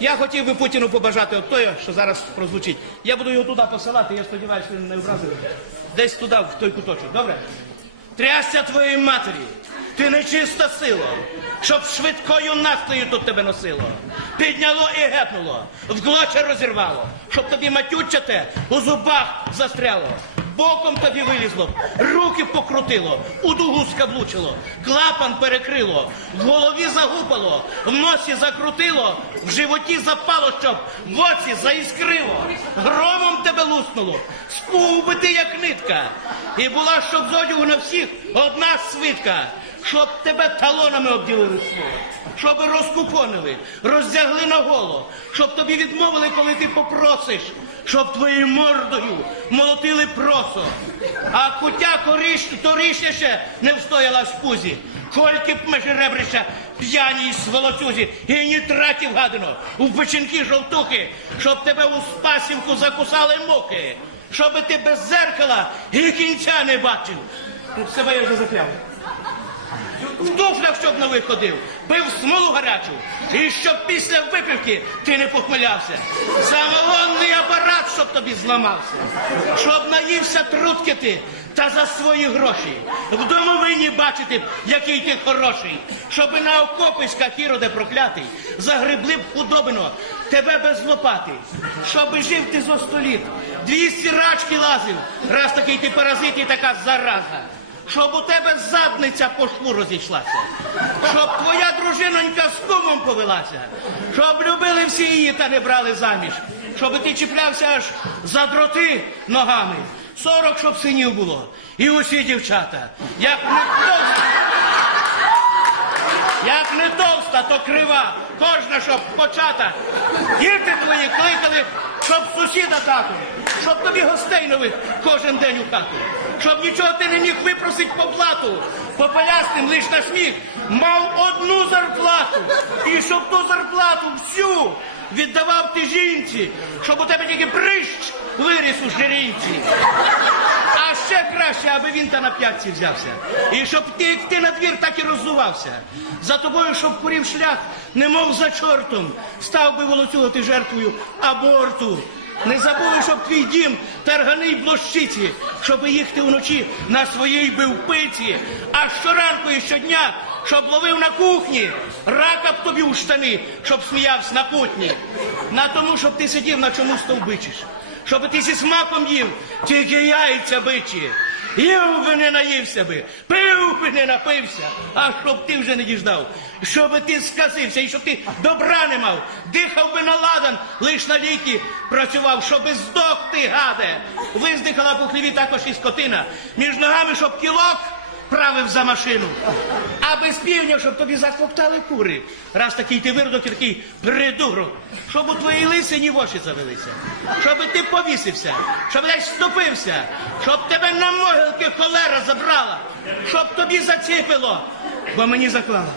Я хотів би Путіну побажати от той, що зараз прозвучить. Я буду його туди посилати, я сподіваюся, він не образив. Десь туди, в той куточок. Добре? Трясся твоїй матері. Ти нечиста сила, щоб швидкою нафтою тут тебе носило. Підняло і гепнуло, в глоча розірвало, щоб тобі матючате у зубах застряло. Боком тобі вилізло, руки покрутило, у дугу скаблучило, клапан перекрило, в голові загупало, в носі закрутило, в животі запало, щоб в оці заіскрило, громом тебе луснуло, скув би ти як нитка, і була, щоб з одягу на всіх одна свитка, щоб тебе талонами обділили слово, щоб розкупонили, роздягли на голо, щоб тобі відмовили, коли ти попросиш, щоб твоєю мордою молотили просо. А кутя кориш, торішніше не встояла в спузі. Кольки б межеребрища п'яній сволоцюзі і нітратів гадано, у печінки жовтухи, щоб тебе у спасівку закусали муки, щоб ти без зеркала і кінця не бачив. Себе я вже закляв. В туфлях, щоб не виходив, пив смолу гарячу, і щоб після випивки ти не похмелявся. Самогонний апарат, щоб тобі зламався, щоб наївся трутки ти та за свої гроші. В домовині бачити, б, який ти хороший, щоб на окописьках іроде проклятий, загребли б худобино тебе без лопати, щоб жив ти зо століт, двісті рачки лазив, раз такий ти паразит і така зараза щоб у тебе задниця по шву розійшлася, щоб твоя дружинонька з кумом повелася, щоб любили всі її та не брали заміж, щоб ти чіплявся аж за дроти ногами, сорок, щоб синів було, і усі дівчата, як не товста, як не товста, то крива, кожна, щоб почата, діти твої кликали, щоб сусіда тату, щоб тобі гостей нових кожен день у хату, щоб нічого ти не міг випросить по плату, по полясним лиш на сміх, мав одну зарплату, і щоб ту зарплату всю віддавав ти жінці, щоб у тебе тільки прищ виріс у жирінці. Ще краще, аби він та на п'ятці взявся. І щоб ти, як ти на двір, так і роззувався. За тобою, щоб курів шлях, немов за чортом, став би волоцювати жертвою аборту. Не забули, щоб твій дім тарганий блощиці, щоб їхати вночі на своїй бивпиці, а щоранку і щодня, щоб ловив на кухні, рака б тобі у штани, щоб сміявся на кутні. На тому, щоб ти сидів, на чому стовбичиш щоб ти зі смаком їв тільки яйця бичі. Їв би не наївся би, пив би не напився, а щоб ти вже не діждав, щоб ти сказився і щоб ти добра не мав, дихав би на ладан, лиш на ліки працював, щоб здох ти, гаде. Виздихала по хліві також і скотина, між ногами, щоб кілок правив за машину. А без півня, щоб тобі закоптали кури. Раз такий ти виродок і такий придурок. Щоб у твоїй лисині в очі завелися. Щоб ти повісився, щоб десь стопився, щоб тебе на могилки холера забрала, щоб тобі заціпило, бо мені заклала.